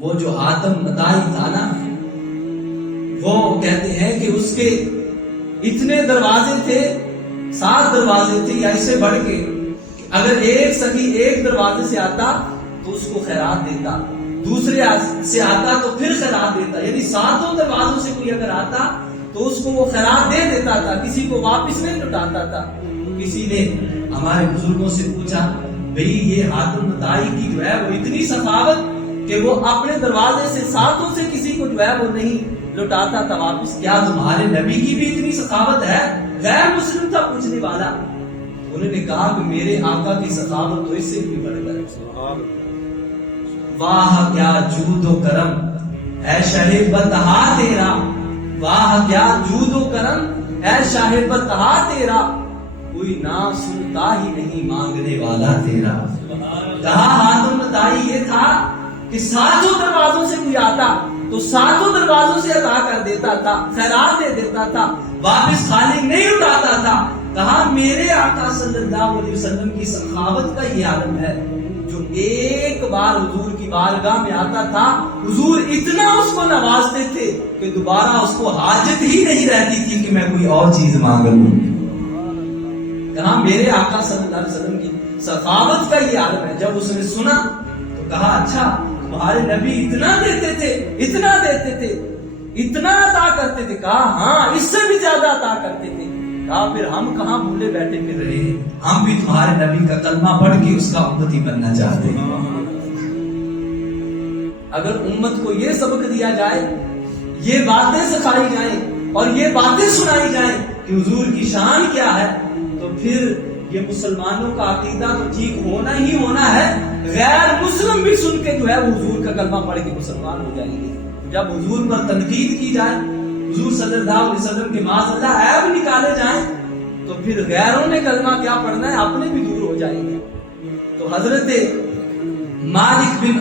وہ جو حاتم مطائی تھا نا، وہ کہتے ہیں کہ اس کے اتنے دروازے تھے، 7 دروازے تھے یا اس سے بڑھ کے، اگر ایک سخی ایک دروازے سے آتا تو اس کو خیرات دیتا، دوسرے سے آتا تو پھر خیرات دیتا، یعنی 7 دروازوں سے کوئی اگر آتا تو اس کو وہ خیرات دے دیتا تھا، کسی کو واپس نہیں لوٹاتا تھا۔ کسی نے ہمارے بزرگوں سے پوچھا، بھئی یہ حاتم مطائی کی جو ہے وہ اتنی سخاوت کہ وہ اپنے دروازے سے 7 سے کسی کو جو ہے وہ نہیں لوٹاتا تھا واپس، کیا تمہارے نبی کی بھی اتنی سخاوت ہے؟ غیر مسلم تھا پوچھنے والا۔ انہوں نے کہا کہ میرے آقا کی سخاوت تو اس سے بھی بڑھ کر ہے۔ واہ کیا جود و کرم اے شاہ بطحا تیرا، واہ کیا جود و کرم اے شاہ بطحا تیرا، کوئی نہ سنتا ہی نہیں مانگنے والا تیرا۔ کہا حاتم مطائی یہ تھا کہ 7 دروازوں سے کوئی آتا تو 7 دروازوں سے عطا کر دیتا تھا، خیرات دے دیتا تھا، واپس خالی نہیں اٹھاتا تھا۔ کہا میرے آقا صلی اللہ علیہ وسلم کی سخاوت کا یہ عالم ہے، جو ایک بار حضور کی بارگاہ میں آتا تھا، حضور اتنا اس کو نوازتے تھے کہ دوبارہ اس کو حاجت ہی نہیں رہتی تھی کہ میں کوئی اور چیز مانگ لوں۔ کہا میرے آقا صلی اللہ علیہ وسلم کی سخاوت کا یہ عالم ہے۔ جب اس نے سنا تو کہا اچھا تمہارے نبی اتنا دیتے تھے، اتنا دیتے تھے، اتنا عطا کرتے تھے؟ کہا ہاں اس سے بھی زیادہ عطا کرتے تھے۔ کہا پھر ہم کہاں بھولے بیٹھے پھر رہے ہیں، ہم بھی تمہارے نبی کا کلمہ پڑھ کے اس کا امتی بننا چاہتے ہیں۔ اگر امت کو یہ سبق دیا جائے، یہ باتیں سکھائی جائیں اور یہ باتیں سنائی جائیں کہ حضور کی شان کیا ہے، تو پھر یہ مسلمانوں کا عقیدہ تو ٹھیک ہونا ہی ہونا ہے، غیر مسلم بھی سن کے جو ہے وہ حضور کا کلمہ پڑھ کے مسلمان ہو جائیں گے۔ جب حضور پر تنقید کی جائے، حضور صلی اللہ علیہ وسلم کے معاذ اللہ عیب نکالے جائیں، تو پھر غیروں نے کلمہ کیا پڑھنا ہے، اپنے بھی دور ہو جائیں گے۔ تو حضرت مالک بن